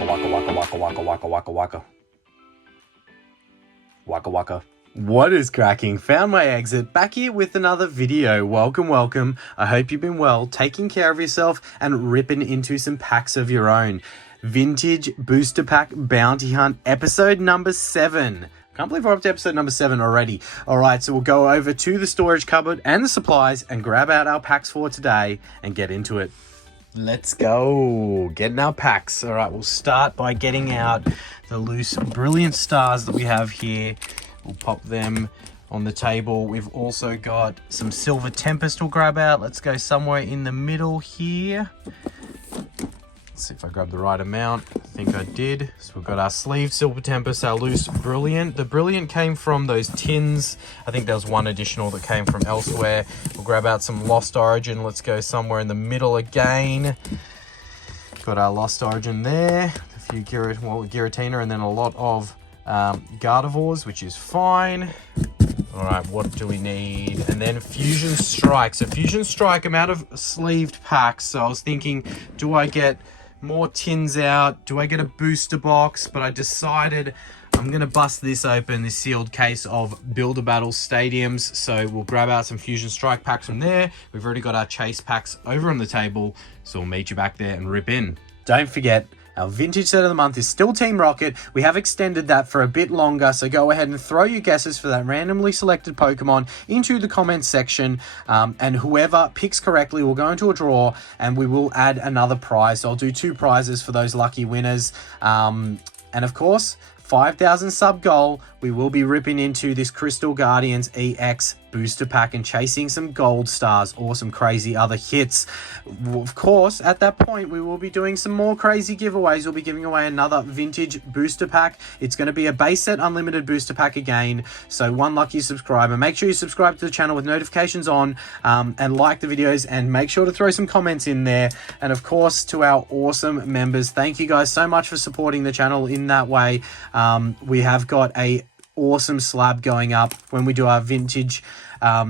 waka waka waka waka waka waka waka waka. Waka waka. What is cracking? Found my exit, back here with another video. Welcome. I hope you've been well, taking care of yourself and ripping into some packs of your own. Vintage Booster Pack Bounty Hunt, episode number 7. Can't believe we're up to episode number 7 already. Alright, so we'll go over to the storage cupboard and the supplies and grab out our packs for today and get into it. Let's go. Getting our packs. Alright, we'll start by getting out the loose Brilliant Stars that we have here. We'll pop them on the table. We've also got some Silver Tempest we'll grab out. Let's go somewhere in the middle here. Let's see if I grabbed the right amount. I think I did. So we've got our sleeved Silver Tempest, our loose Brilliant. The Brilliant came from those tins. I think there was one additional that came from elsewhere. We'll grab out some Lost Origin. Let's go somewhere in the middle again. Got our Lost Origin there. A few Giratina and then a lot of Gardevoirs, which is fine. All right, what do we need? And then Fusion Strike. So Fusion Strike, I'm out of sleeved packs. So I was thinking, do I get more tins out? Do I get a booster box? But I decided I'm going to bust this open, this sealed case of Builder Battle Stadiums. So we'll grab out some Fusion Strike packs from there. We've already got our chase packs over on the table. So we'll meet you back there and rip in. Don't forget, our vintage set of the month is still Team Rocket. We have extended that for a bit longer, so go ahead and throw your guesses for that randomly selected Pokemon into the comments section, and whoever picks correctly will go into a draw, and we will add another prize. So I'll do 2 prizes for those lucky winners. And of course, 5,000 sub goal, we will be ripping into this Crystal Guardians EX booster pack and chasing some gold stars or some crazy other hits. Of course, at that point, we will be doing some more crazy giveaways. We'll be giving away another vintage booster pack. It's going to be a base set unlimited booster pack again. So one lucky subscriber. Make sure you subscribe to the channel with notifications on, and like the videos, and make sure to throw some comments in there. And of course, to our awesome members, thank you guys so much for supporting the channel in that way. We have got a awesome slab going up when we do our vintage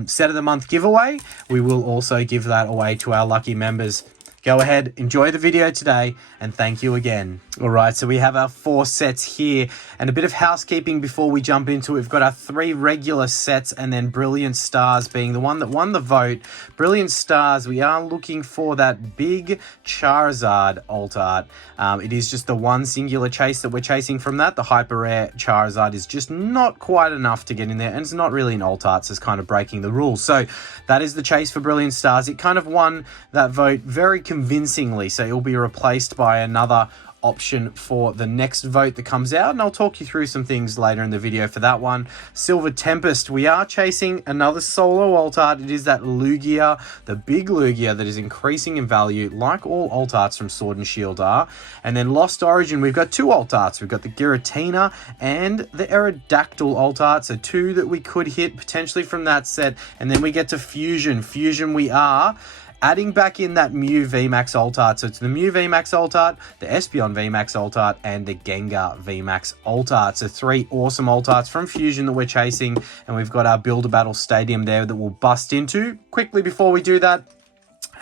set of the month giveaway. We will also give that away to our lucky members. Go ahead, enjoy the video today, and thank you again. All right, so we have our 4 sets here, and a bit of housekeeping before we jump into it. We've got our 3 regular sets, and then Brilliant Stars being the one that won the vote. Brilliant Stars, we are looking for that big Charizard alt art. It is just the one singular chase that we're chasing from that. The hyper rare Charizard is just not quite enough to get in there, and it's not really an alt art, so it's kind of breaking the rules. So that is the chase for Brilliant Stars. It kind of won that vote very convincingly, so it will be replaced by another option for the next vote that comes out, and I'll talk you through some things later in the video for that one. Silver Tempest, we are chasing another solo alt art. It is that Lugia, the big Lugia that is increasing in value, like all alt arts from Sword and Shield are. And then Lost Origin, we've got 2 alt arts. We've got the Giratina and the Aerodactyl alt art, so 2 that we could hit potentially from that set. And then we get to Fusion. Fusion, we are adding back in that Mew VMAX alt art. So it's the Mew VMAX alt art, the Espeon VMAX alt art, and the Gengar VMAX alt art. So 3 awesome alt arts from Fusion that we're chasing. And we've got our Builder Battle Stadium there that we'll bust into. Quickly before we do that,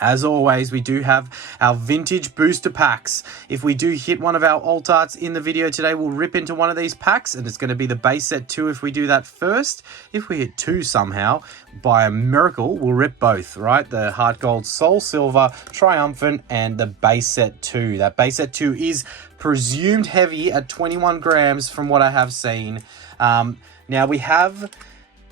as always, we do have our vintage booster packs. If we do hit one of our alt arts in the video today, we'll rip into one of these packs, and it's going to be the base set 2 if we do that first. If we hit 2 somehow, by a miracle, we'll rip both, right? The Heart Gold, Soul Silver, Triumphant, and the base set 2. That base set 2 is presumed heavy at 21 grams from what I have seen. Now we have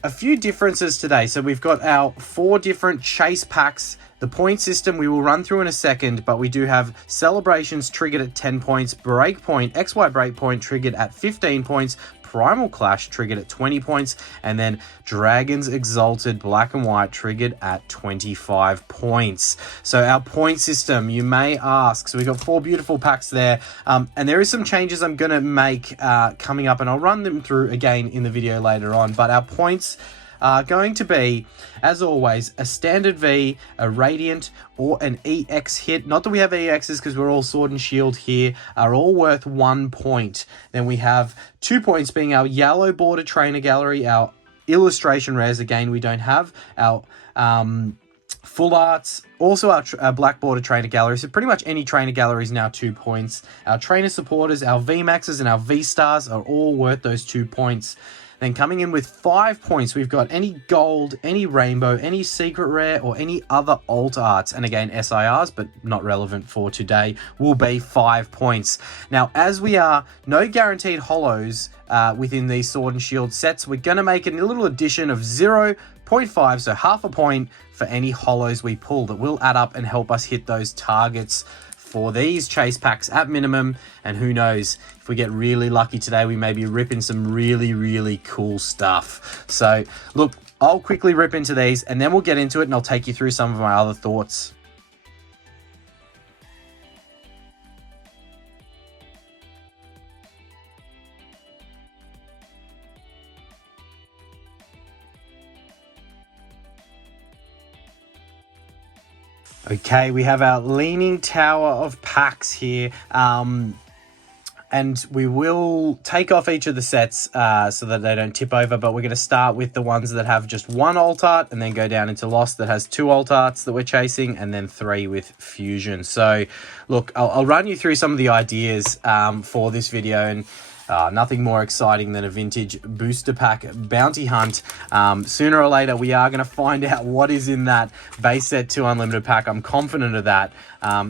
a few differences today. So we've got our 4 different chase packs. The point system we will run through in a second, but we do have Celebrations triggered at 10 points, Breakpoint, XY Breakpoint triggered at 15 points, Primal Clash triggered at 20 points, and then Dragons Exhalted Black and White triggered at 25 points. So our point system, you may ask, so we've got 4 beautiful packs there, and there is some changes I'm going to make coming up, and I'll run them through again in the video later on, but our points are going to be, as always, a standard V, a Radiant, or an EX hit. Not that we have EXs because we're all Sword and Shield here, are all worth 1 point. Then we have 2 points being our Yellow Border Trainer Gallery, our Illustration Rares. Again, we don't have our Full arts, also our black border trainer gallery. So pretty much any trainer gallery is now 2 points. Our trainer supporters, our VMAXs and our V-stars are all worth those 2 points. Then coming in with 5 points, we've got any gold, any rainbow, any secret rare, or any other alt arts. And again, SIRs, but not relevant for today, will be 5 points. Now, as we are no guaranteed holos within these Sword and Shield sets, we're going to make a little addition of 0.5, so half a point for any holos we pull. That will add up and help us hit those targets for these chase packs at minimum. And who knows, if we get really lucky today, we may be ripping some really, really cool stuff. So look, I'll quickly rip into these and then we'll get into it and I'll take you through some of my other thoughts. Okay, we have our Leaning Tower of packs here, and we will take off each of the sets so that they don't tip over, but we're going to start with the ones that have just 1 alt art and then go down into Lost that has 2 alt arts that we're chasing and then 3 with Fusion. So look, I'll run you through some of the ideas for this video, and nothing more exciting than a vintage booster pack bounty hunt. Sooner or later, we are going to find out what is in that base set 2 unlimited pack. I'm confident of that.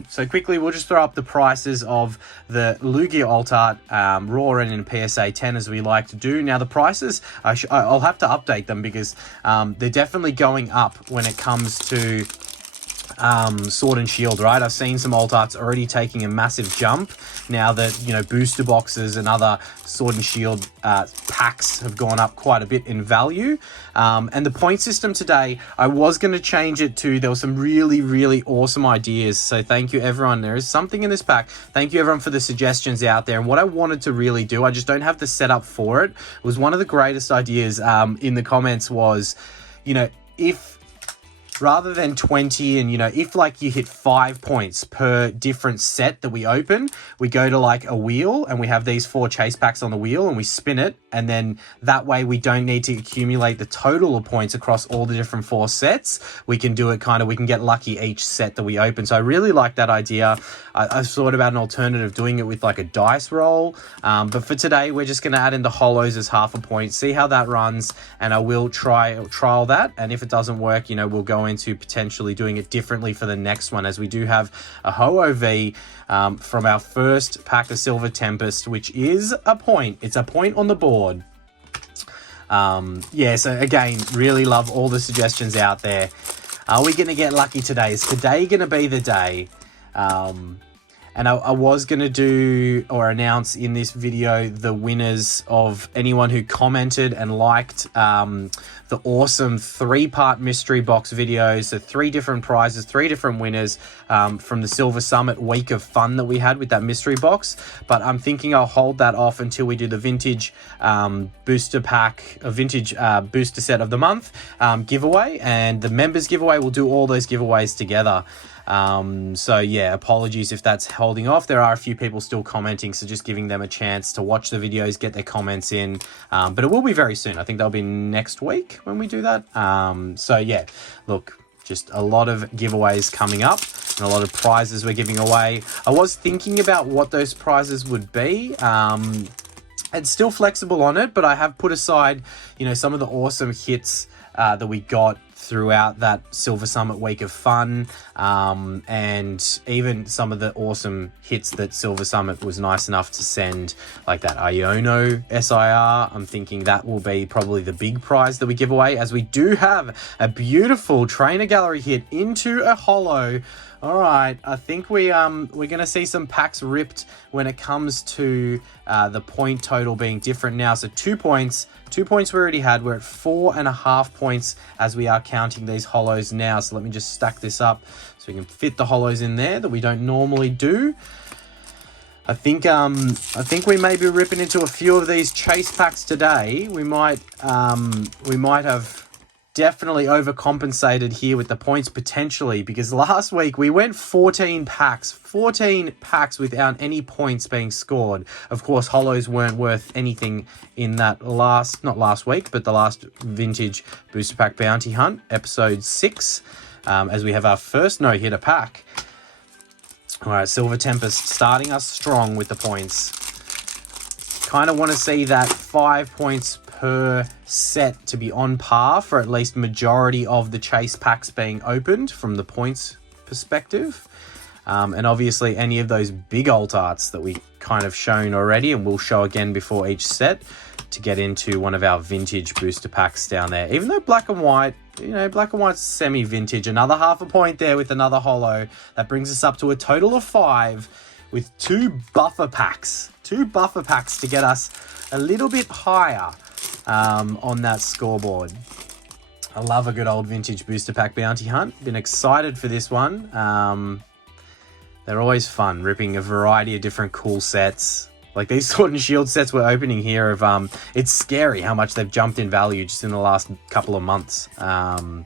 So quickly, we'll just throw up the prices of the Lugia alt art, raw and in PSA 10 as we like to do. Now the prices, I'll have to update them because they're definitely going up when it comes to Sword and Shield, right? I've seen some alt arts already taking a massive jump now that, you know, booster boxes and other Sword and Shield packs have gone up quite a bit in value. And the point system today, I was going to change it to, there were some really, really awesome ideas. So thank you everyone. There is something in this pack. Thank you everyone for the suggestions out there. And what I wanted to really do, I just don't have the setup for it. It was one of the greatest ideas in the comments was, you know, if rather than 20 and, you know, if like you hit 5 points per different set that we open, we go to like a wheel and we have these 4 chase packs on the wheel and we spin it. And then that way we don't need to accumulate the total of points across all the different 4 sets. We can do it kind of, we can get lucky each set that we open. So I really like that idea. I've thought about an alternative doing it with like a dice roll. But for today, we're just going to add in the holos as half a point, see how that runs. And I will trial that. And if it doesn't work, you know, we'll go into potentially doing it differently for the next one, as we do have a Ho-OV from our first pack of Silver Tempest, which is a point. It's a point on the board. Yeah, so again, really love all the suggestions out there. Are we going to get lucky today? Is today going to be the day? And I was going to do or announce in this video the winners of anyone who commented and liked the awesome 3-part mystery box videos. So 3 different prizes, 3 different winners from the Silver Summit week of fun that we had with that mystery box. But I'm thinking I'll hold that off until we do the vintage booster pack, a vintage booster set of the month giveaway, and the members giveaway. We'll do all those giveaways together. So yeah, apologies if that's holding off. There are a few people still commenting, so just giving them a chance to watch the videos, get their comments in. But it will be very soon. I think that'll be next week when we do that. So yeah, look, just a lot of giveaways coming up and a lot of prizes we're giving away. I was thinking about what those prizes would be. And still flexible on it, but I have put aside, you know, some of the awesome hits that we got throughout that Silver Summit week of fun, and even some of the awesome hits that Silver Summit was nice enough to send, like that Iono SIR. I'm thinking that will be probably the big prize that we give away, as we do have a beautiful trainer gallery hit into a holo. All right, I think we're going to see some packs ripped when it comes to the point total being different now. So 2 points. 2 points we already had. We're at 4.5 points as we are counting these holos now. So let me just stack this up so we can fit the holos in there that we don't normally do. I think we may be ripping into a few of these chase packs today. We might have definitely overcompensated here with the points potentially, because last week we went 14 packs without any points being scored. Of course, holos weren't worth anything in that not last week, but the last vintage booster pack bounty hunt, episode 6. as we have our first no-hitter pack. All right, Silver Tempest starting us strong with the points. Kind of want to see that 5 points per set to be on par for at least majority of the chase packs being opened from the points perspective. And obviously any of those big alt arts that we kind of shown already and we'll show again before each set to get into one of our vintage booster packs down there. Even though black and white, you know, black and white's semi-vintage, another half a point there with another holo. That brings us up to a total of 5 with 2 buffer packs. 2 buffer packs to get us a little bit higher on that scoreboard. I love a good old vintage booster pack bounty hunt. Been excited for this one. They're always fun, ripping a variety of different cool sets. Like these Sword and Shield sets we're opening here of, it's scary how much they've jumped in value just in the last couple of months. I've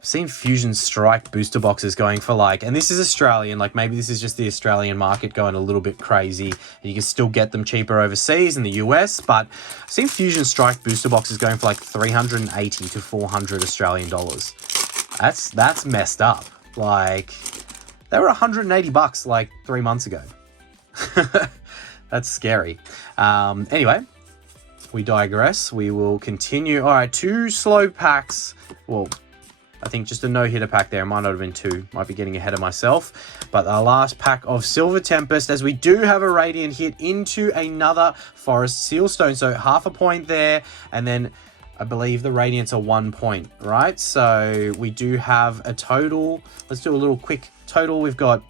seen Fusion Strike booster boxes going for like, and this is Australian, like maybe this is just the Australian market going a little bit crazy. And you can still get them cheaper overseas in the US, but I've seen Fusion Strike booster boxes going for like 380 to 400 Australian dollars. That's messed up. Like, they were 180 bucks like 3 months ago. That's scary. Anyway, we digress. We will continue. All right, 2 slow packs. Well, I think just a no-hitter pack there. It might not have been 2. Might be getting ahead of myself. But our last pack of Silver Tempest, as we do have a Radiant hit into another Forest Sealstone. So half a point there. And then I believe the Radiants are 1 point, right? So we do have a total. Let's do a little quick total. We've got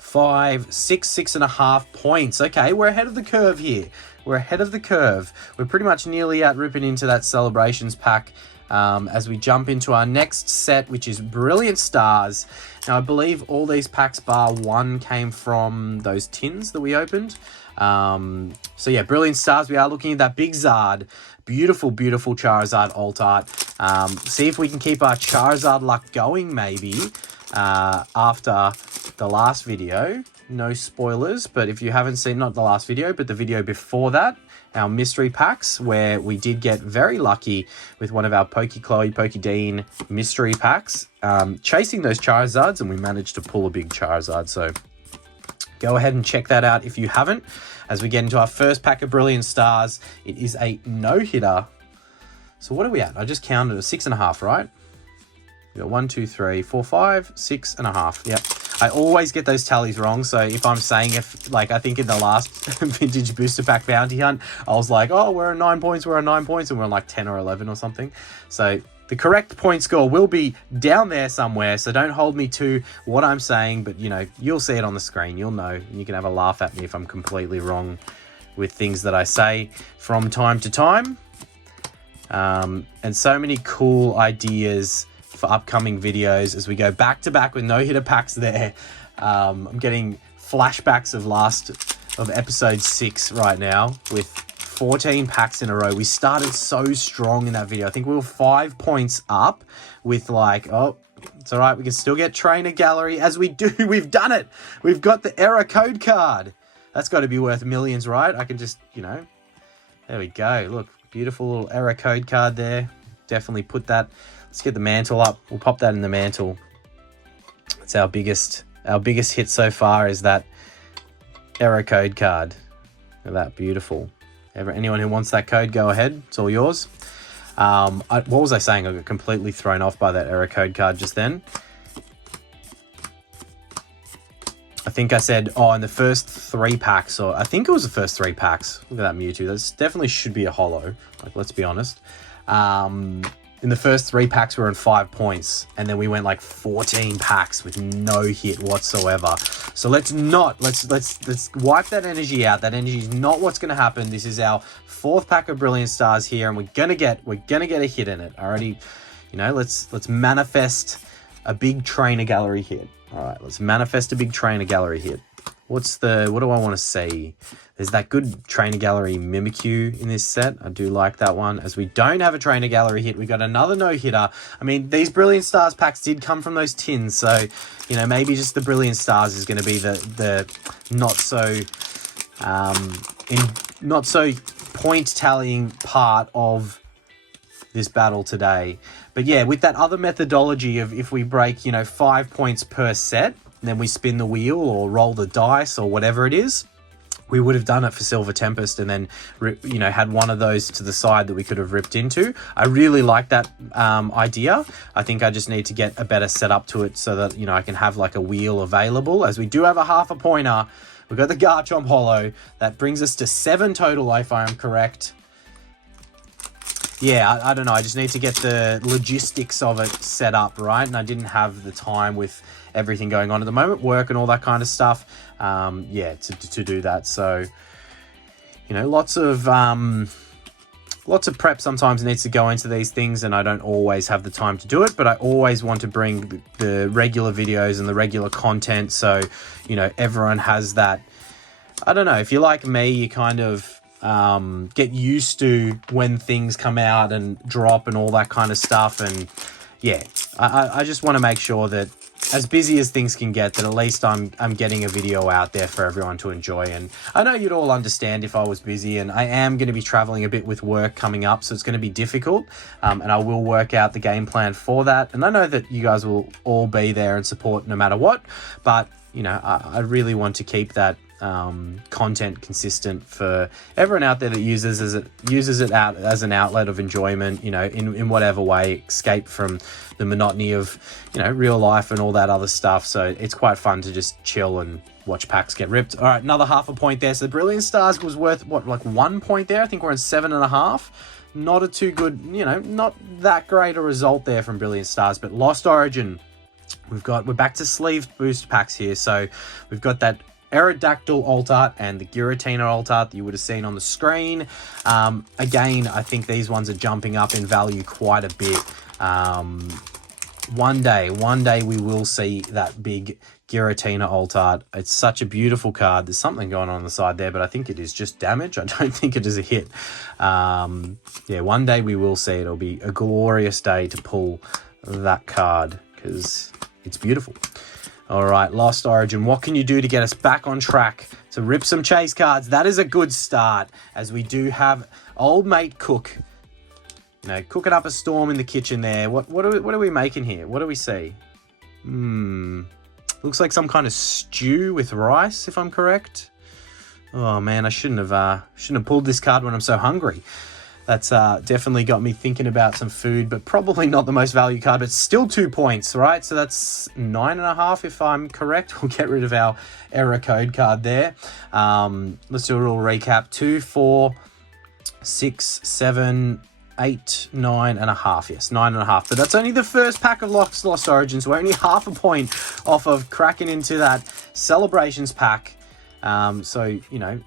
5, 6, 6.5 points. Okay, we're ahead of the curve here. We're ahead of the curve. We're pretty much nearly out ripping into that Celebrations pack as we jump into our next set, which is Brilliant Stars. Now, I believe all these packs bar 1 came from those tins that we opened. So yeah, Brilliant Stars. We are looking at that big Zard. Beautiful, beautiful Charizard alt art. See if we can keep our Charizard luck going maybe after the last video. No spoilers, but if you haven't seen, not the last video, but the video before that, our mystery packs, where we did get very lucky with one of our Chloe, Dean mystery packs, chasing those Charizards, and we managed to pull a big Charizard. So go ahead and check that out if you haven't. As we get into our first pack of Brilliant Stars, it is a no-hitter. So what are we at? I just counted a 6.5, right? We got 1, 2, 3, 4, 5, 6.5. Yep. I always get those tallies wrong. So if I'm saying, like I think in the last vintage booster pack bounty hunt, I was like, oh, we're at 9 points, we're at 9 points, and we're on like 10 or 11 or something. So the correct point score will be down there somewhere. So don't hold me to what I'm saying, but you know, you'll see it on the screen. You'll know, and you can have a laugh at me if I'm completely wrong with things that I say from time to time. And so many cool ideas for upcoming videos as we go back to back with no-hitter packs there. I'm getting flashbacks of episode 6 right now with 14 packs in a row. We started so strong in that video. I think we were 5 points up with like, oh, it's all right. We can still get Trainer Gallery as we do. We've done it. We've got the error code card. That's got to be worth millions, right? I can just, you know, there we go. Look, beautiful little error code card there. Definitely put that. Let's get the mantle up. We'll pop that in the mantle. It's our biggest hit so far is that error code card. Look at that, beautiful. Anyone who wants that code, go ahead. It's all yours. What was I saying? I got completely thrown off by that error code card just then. I think I said, oh, in the first 3 packs, or I think it was the first 3 packs. Look at that Mewtwo. That definitely should be a holo. Like, let's be honest. In the first 3 packs, we were in 5 points, and then we went like 14 packs with no hit whatsoever. So let's wipe that energy out. That energy is not what's going to happen. This is our 4th pack of Brilliant Stars here, and we're gonna get a hit in it. Already, you know, let's manifest a big Trainer Gallery hit. All right, let's manifest a big Trainer Gallery hit. What do I want to see? There's that good Trainer Gallery Mimikyu in this set. I do like that one. As we don't have a Trainer Gallery hit, we got another no-hitter. I mean, these Brilliant Stars packs did come from those tins, so, you know, maybe just the Brilliant Stars is going to be the not so point tallying part of this battle today. But yeah, with that other methodology of if we break, you know, 5 points per set, then we spin the wheel or roll the dice or whatever it is, we would have done it for Silver Tempest and then, you know, had one of those to the side that we could have ripped into. I really like that idea. I think I just need to get a better setup to it so that, you know, I can have like a wheel available, as we do have a half a pointer. We've got the Garchomp Holo. That brings us to 7 total, if I am correct. Yeah, I don't know. I just need to get the logistics of it set up, right? And I didn't have the time with everything going on at the moment, work and all that kind of stuff. Yeah, to do that. So, you know, lots of prep sometimes needs to go into these things, and I don't always have the time to do it, but I always want to bring the regular videos and the regular content. So, you know, everyone has that. I don't know, if you're like me, you kind of get used to when things come out and drop and all that kind of stuff. And yeah, I just want to make sure that as busy as things can get, that at least I'm getting a video out there for everyone to enjoy. And I know you'd all understand if I was busy, and I am going to be traveling a bit with work coming up, so it's going to be difficult, and I will work out the game plan for that. And I know that you guys will all be there and support no matter what, but you know, I really want to keep that content consistent for everyone out there that uses it out as an outlet of enjoyment, you know, in whatever way, escape from the monotony of, you know, real life and all that other stuff. So it's quite fun to just chill and watch packs get ripped. All right, another half a point there. So the Brilliant Stars was worth what, like 1 point there? I think we're on 7.5. Not a too good, you know, not that great a result there from Brilliant Stars. But Lost Origin, we're back to sleeved boost packs here. So we've got that Aerodactyl alt art and the Giratina alt art that you would have seen on the screen. Again, I think these ones are jumping up in value quite a bit. One day we will see that big Giratina alt art. It's such a beautiful card. There's something going on the side there, but I think it is just damage. I don't think it is a hit. Yeah, one day we will see it. It'll be a glorious day to pull that card because it's beautiful. All right, Lost Origin. What can you do to get us back on track to rip some chase cards? That is a good start, as we do have old mate Cook, you know, cooking up a storm in the kitchen there. What are we making here? What do we see? Looks like some kind of stew with rice, if I'm correct. Oh man, I shouldn't have pulled this card when I'm so hungry. That's definitely got me thinking about some food, but probably not the most value card, but still 2 points, right? So that's 9.5 if I'm correct. We'll get rid of our error code card there. Let's do a little recap. 2, 4, 6, 7, 8, 9.5. Yes, 9.5. But that's only the first pack of Lost Origins. We're only half a point off of cracking into that Celebrations pack. So, you know,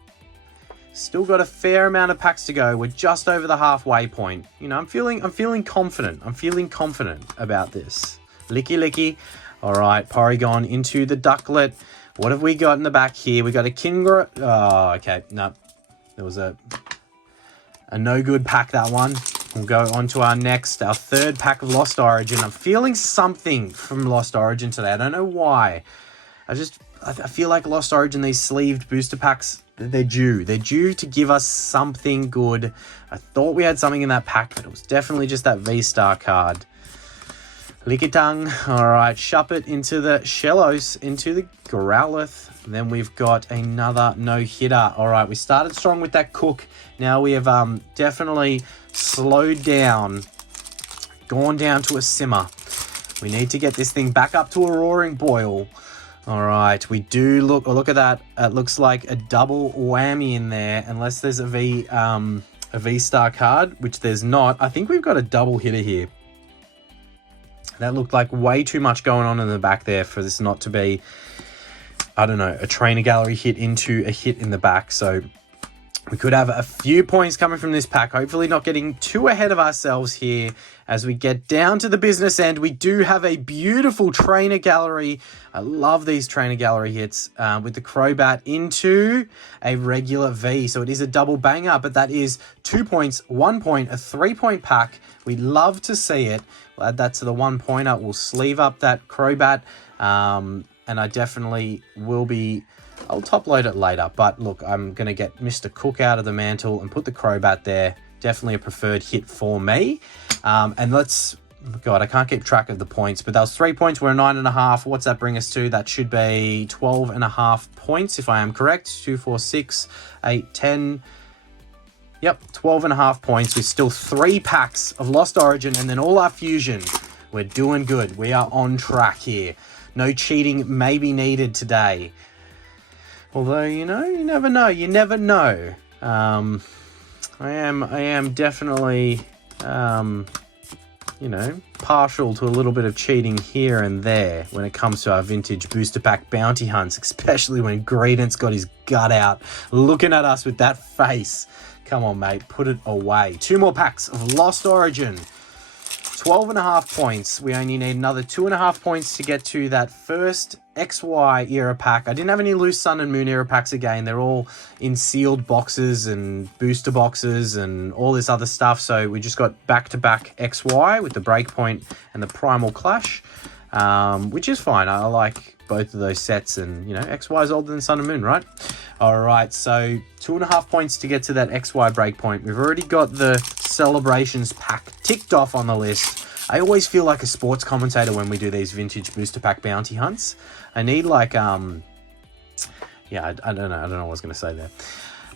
still got a fair amount of packs to go. We're just over the halfway point. You know, I'm feeling confident. I'm feeling confident about this. Licky. All right, Porygon into the Ducklet. What have we got in the back here? We got a Kingra. Oh, okay. No, there was a no good pack, that one. We'll go on to our third pack of Lost Origin. I'm feeling something from Lost Origin today. I don't know why. I feel like Lost Origin, these sleeved booster packs, they're due. They're due to give us something good. I thought we had something in that pack, but it was definitely just that V-Star card. Lickitung. All right, Shuppet into the Shellos, into the Growlithe. Then we've got another no-hitter. All right, we started strong with that Cook. Now we have definitely slowed down, gone down to a simmer. We need to get this thing back up to a roaring boil. All right, we do look at that. It looks like a double whammy in there, unless there's a V-Star card, which there's not. I think we've got a double hitter here. That looked like way too much going on in the back there for this not to be, I don't know, a trainer gallery hit into a hit in the back. So we could have a few points coming from this pack. Hopefully not getting too ahead of ourselves here as we get down to the business end. We do have a beautiful trainer gallery. I love these trainer gallery hits with the Crobat into a regular V. So it is a double banger, but that is 2 points, 1 point, a 3-point pack. We love to see it. We'll add that to the 1 pointer. We'll sleeve up that Crobat. And I definitely will be... I'll top load it later, but look, I'm going to get Mr. Cook out of the mantle and put the Crobat there. Definitely a preferred hit for me. And let's God, I can't keep track of the points, but that was 3 points. We're 9.5. What's that bring us to? That should be 12.5 points, if I am correct. 2, 4, 6, 8, 10. Yep, 12.5 points with still 3 packs of Lost Origin and then all our fusion. We're doing good. We are on track here. No cheating may be needed today. Although, you know, you never know. You never know. I am definitely, you know, partial to a little bit of cheating here and there when it comes to our vintage booster pack bounty hunts, especially when Greedent's got his gut out, looking at us with that face. Come on, mate, put it away. 2 more packs of Lost Origin. 12.5 points. We only need another 2.5 points to get to that first XY era pack. I didn't have any loose Sun and Moon era packs again. They're all in sealed boxes and booster boxes and all this other stuff. So we just got back-to-back XY with the Breakpoint and the Primal Clash, which is fine. I like both of those sets, and, you know, XY is older than Sun and Moon, right? All right, so 2.5 points to get to that XY Breakpoint. We've already got the Celebrations pack ticked off on the list. I always feel like a sports commentator when we do these vintage booster pack bounty hunts. I need like, yeah, I don't know what I was going to say there.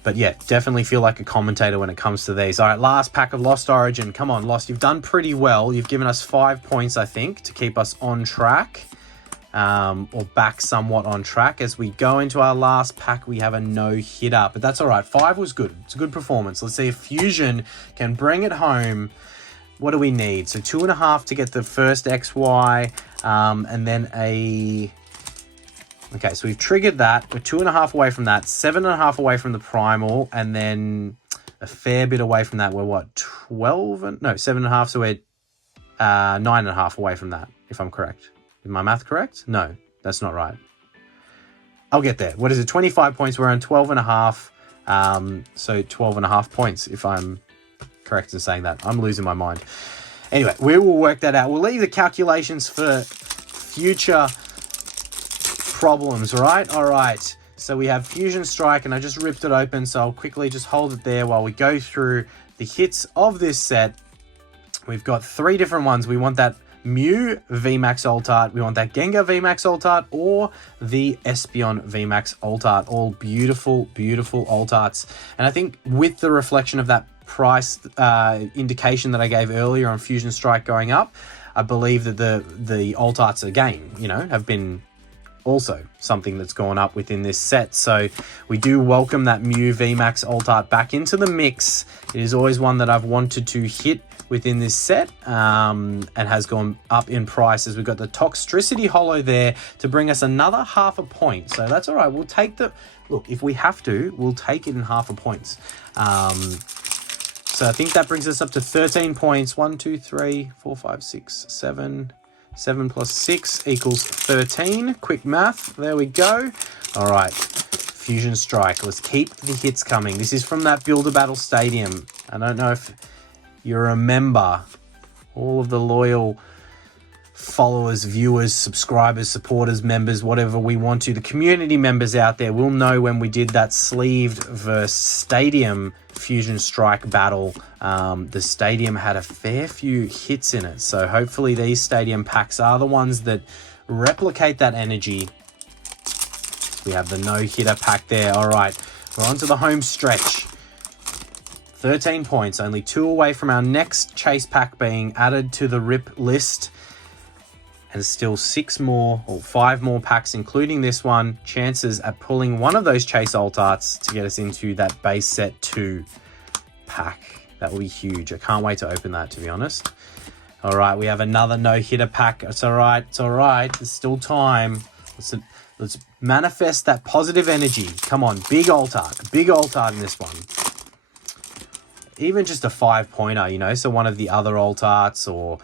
But yeah, definitely feel like a commentator when it comes to these. All right, last pack of Lost Origin. Come on, Lost, you've done pretty well. You've given us 5 points, I think, to keep us on track. Or back somewhat on track. As we go into our last pack, we have a no-hitter, but that's all right. 5 was good. It's a good performance. Let's see if Fusion can bring it home. What do we need? So 2.5 to get the first XY, and then a... Okay, so we've triggered that. We're 2.5 away from that, 7.5 away from the Primal, and then a fair bit away from that. We're what, 12? No, 7.5, so we're 9.5 away from that, if I'm correct. Is my math correct? No, that's not right. I'll get there. What is it? 25 points. We're on 12.5. So 12.5 points, if I'm correct in saying that. I'm losing my mind. Anyway, we will work that out. We'll leave the calculations for future problems, right? All right. So we have Fusion Strike, and I just ripped it open. So I'll quickly just hold it there while we go through the hits of this set. We've got 3 different ones. We want that Mew VMAX Alt Art, we want that Gengar VMAX Alt Art, or the Espeon VMAX Alt Art. All beautiful, beautiful Alt Arts. And I think with the reflection of that price indication that I gave earlier on Fusion Strike going up, I believe that the Alt Arts again, you know, have been also something that's gone up within this set. So we do welcome that Mew VMAX Alt Art back into the mix. It is always one that I've wanted to hit within this set, and has gone up in price, as we've got the Toxtricity Holo there to bring us another 0.5 point. So that's all right. We'll take the... Look, if we have to, we'll take it in 0.5 points. So I think that brings us up to 13 points. 1, 2, 3, 4, 5, 6, 7... 7 plus 6 equals 13. Quick math. There we go. All right. Fusion Strike. Let's keep the hits coming. This is from that Builder Battle Stadium. I don't know if you remember, all of the loyal followers, viewers, subscribers, supporters, members, whatever we want to, the community members out there will know when we did that sleeved versus stadium Fusion Strike battle. The stadium had a fair few hits in it, so hopefully these stadium packs are the ones that replicate that energy. We have the no-hitter pack there. All right, we're on to the home stretch. 13 points, only 2 away from our next chase pack being added to the RIP list. And still 6 more, or 5 more packs, including this one. Chances at pulling one of those chase alt arts to get us into that base set 2 pack. That will be huge. I can't wait to open that, to be honest. All right, we have another no-hitter pack. It's all right. It's all right. There's still time. Let's manifest that positive energy. Come on, big alt art. Big alt art in this one. Even just a 5-pointer, you know, so one of the other alt arts, or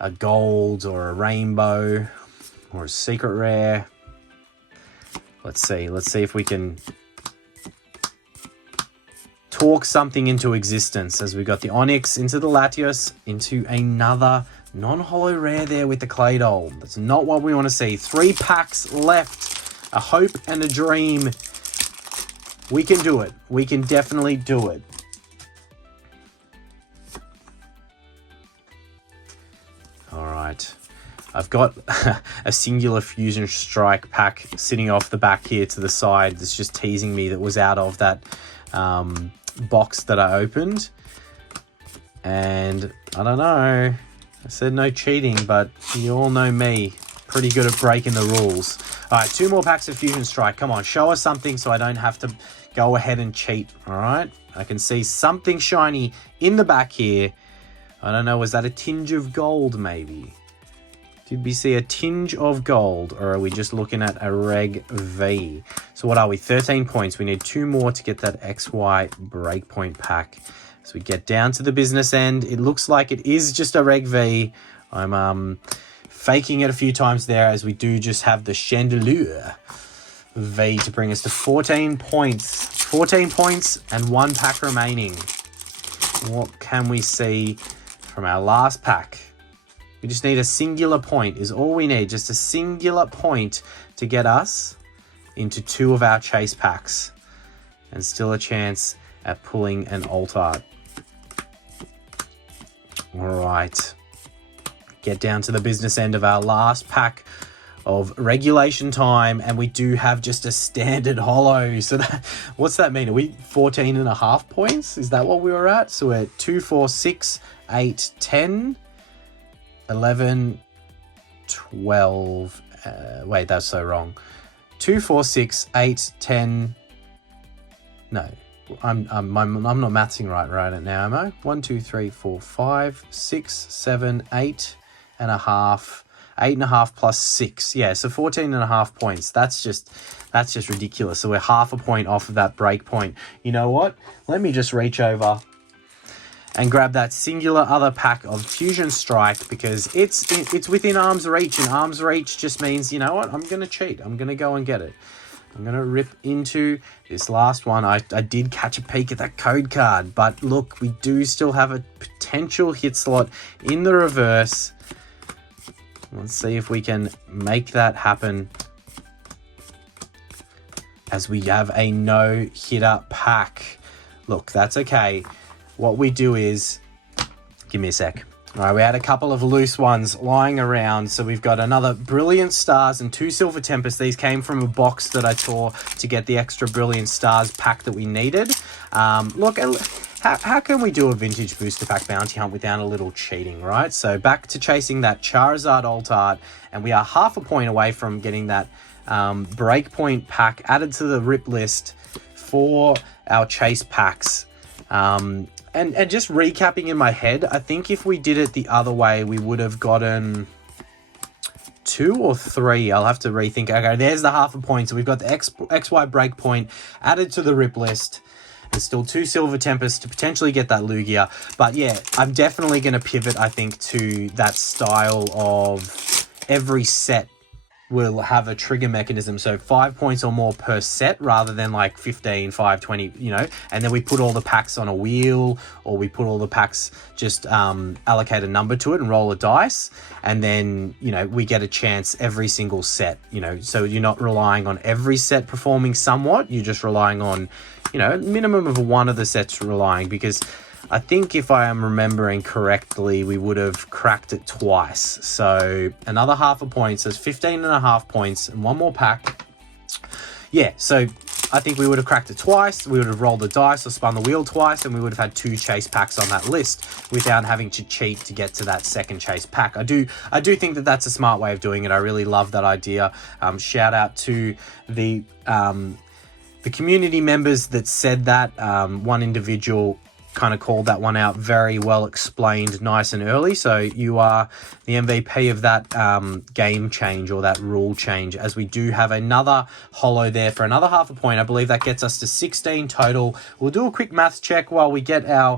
a gold, or a rainbow, or a secret rare. Let's see if we can talk something into existence, as we got the Onyx into the Latios, into another non-holo rare there with the Claydol. That's not what we want to see. 3 packs left, a hope and a dream. We can do it. We can definitely do it. I've got a singular Fusion Strike pack sitting off the back here to the side that's just teasing me that was out of that box that I opened. And I don't know, I said no cheating, but you all know me, pretty good at breaking the rules. All right, 2 more packs of Fusion Strike. Come on, show us something so I don't have to go ahead and cheat, all right? I can see something shiny in the back here. I don't know, was that a tinge of gold maybe? Did we see a tinge of gold, or are we just looking at a Reg V? So what are we, 13 points. We need 2 more to get that XY Breakpoint pack. So we get down to the business end. It looks like it is just a Reg V. I'm faking it a few times there, as we do just have the Chandelier V to bring us to 14 points. 14 points and 1 pack remaining. What can we see from our last pack? We just need a singular point is all we need. Just a singular point to get us into 2 of our chase packs. And still a chance at pulling an alt art. All right. Get down to the business end of our last pack of regulation time, and we do have just a standard holo. So what's that mean? Are we 14.5 points? Is that what we were at? So we're at 2, 4, 6, 8, 10, 11, 12. Wait, that's so wrong. 2, 4, 6, 8, 10. No, I'm not mathsing right now, am I? 1, 2, 3, 4, 5, 6, 7, 8 and a half. 8.5 plus 6. Yeah, so 14.5 points. That's just ridiculous. So we're half a point off of that break point. You know what? Let me just reach over and grab that singular other pack of Fusion Strike, because it's within arm's reach, and arm's reach just means, you know what? I'm going to cheat. I'm going to go and get it. I'm going to rip into this last one. I did catch a peek at that code card, but look, we do still have a potential hit slot in the reverse. Let's see if we can make that happen, as we have a no-hitter pack. Look, that's okay. What we do is, give me a sec. All right, we had a couple of loose ones lying around. So we've got another Brilliant Stars and 2 Silver Tempest. These came from a box that I tore to get the extra Brilliant Stars pack that we needed. Look, how can we do a vintage booster pack bounty hunt without a little cheating, right? So back to chasing that Charizard alt art, and we are half a point away from getting that Breakpoint pack added to the rip list for our chase packs. And just recapping in my head, I think if we did it the other way, we would have gotten 2 or 3. I'll have to rethink. Okay, there's the half a point. So we've got the XY Breakpoint added to the rip list. There's still 2 Silver Tempest to potentially get that Lugia. But yeah, I'm definitely going to pivot, I think, to that style of every set will have a trigger mechanism. So 5 points or more per set, rather than like 15, 5, 20, you know, and then we put all the packs on a wheel, or we put all the packs, just allocate a number to it and roll a dice. And then, you know, we get a chance every single set, you know, so you're not relying on every set performing somewhat. You're just relying on, you know, minimum of one of the sets relying, because I think if I am remembering correctly, we would have cracked it twice. So another half a point, so it's 15.5 points and 1 more pack. Yeah, so I think we would have cracked it twice. We would have rolled the dice or spun the wheel twice, and we would have had 2 chase packs on that list without having to cheat to get to that second chase pack. I do think that that's a smart way of doing it. I really love that idea. Shout out to the community members that said that. One individual kind of called that one out, very well explained, nice and early. So you are the MVP of that game change, or that rule change, as we do have another holo there for another half a point. I believe that gets us to 16 total. We'll do a quick maths check while we get our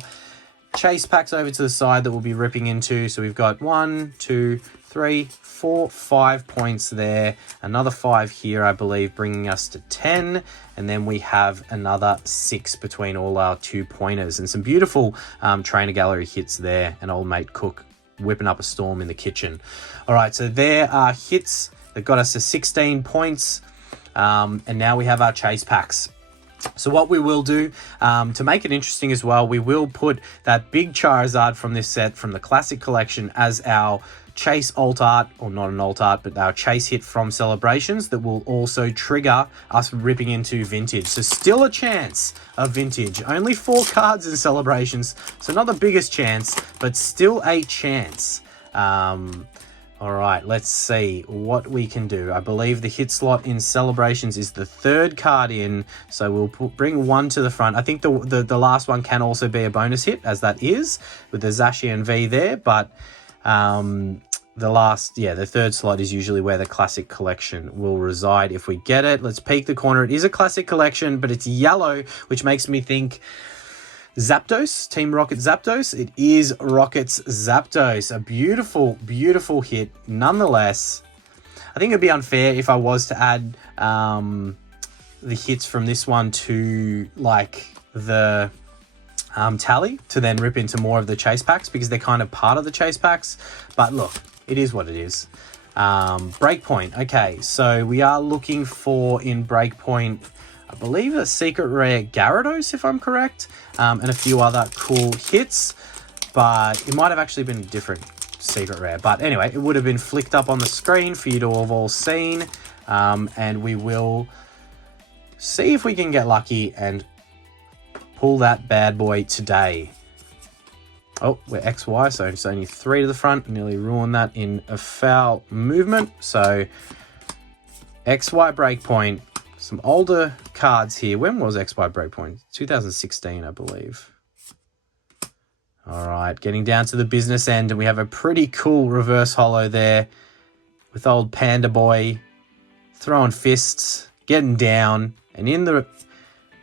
chase packs over to the side that we'll be ripping into. So we've got 1, 2, 3, 4, 5 points there, another 5 here, I believe, bringing us to 10, and then we have another 6 between all our 2 pointers, and some beautiful trainer gallery hits there, and old mate Cook whipping up a storm in the kitchen. All right, so there are hits that got us to 16 points, and now we have our chase packs. So what we will do, to make it interesting as well, we will put that big Charizard from this set, from the Classic Collection, as our chase alt art, or not an alt art, but our chase hit from Celebrations that will also trigger us ripping into Vintage. So still a chance of Vintage. Only 4 cards in Celebrations, so not the biggest chance, but still a chance. All right, let's see what we can do. I believe the hit slot in Celebrations is the 3rd card in, so we'll bring 1 to the front. I think the last one can also be a bonus hit, as that is, with the Zacian V there, but the 3rd slot is usually where the Classic Collection will reside if we get it. Let's peek the corner. It is a Classic Collection, but it's yellow, which makes me think Zapdos, Team Rocket Zapdos. It is Rocket's Zapdos. A beautiful, beautiful hit nonetheless. I think it'd be unfair if I was to add the hits from this one to like the tally to then rip into more of the chase packs, because they're kind of part of the chase packs. But look, it is what it is. Breakpoint. Okay, so we are looking for, in Breakpoint, I believe a secret rare Gyarados, if I'm correct, and a few other cool hits, but it might have actually been a different secret rare. But anyway, it would have been flicked up on the screen for you to have all seen, and we will see if we can get lucky and pull that bad boy today. Oh, we're XY, so it's only 3 to the front. Nearly ruined that in a foul movement. So XY Breakpoint. Some older cards here. When was XY Breakpoint? 2016, I believe. All right, getting down to the business end, and we have a pretty cool reverse holo there with old Panda Boy throwing fists, getting down, and in the...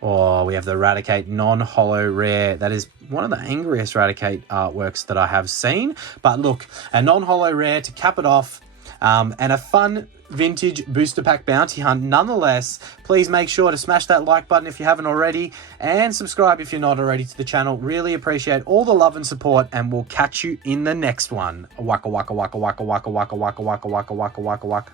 Oh, we have the Eradicate non-holo rare. That is one of the angriest Eradicate artworks that I have seen. But look, a non-holo rare to cap it off, and a fun Vintage booster pack bounty hunt nonetheless. Please make sure to smash that like button if you haven't already, and subscribe if you're not already to the channel. Really appreciate all the love and support, and we'll catch you in the next one. Waka waka waka waka waka waka waka waka waka waka waka waka waka.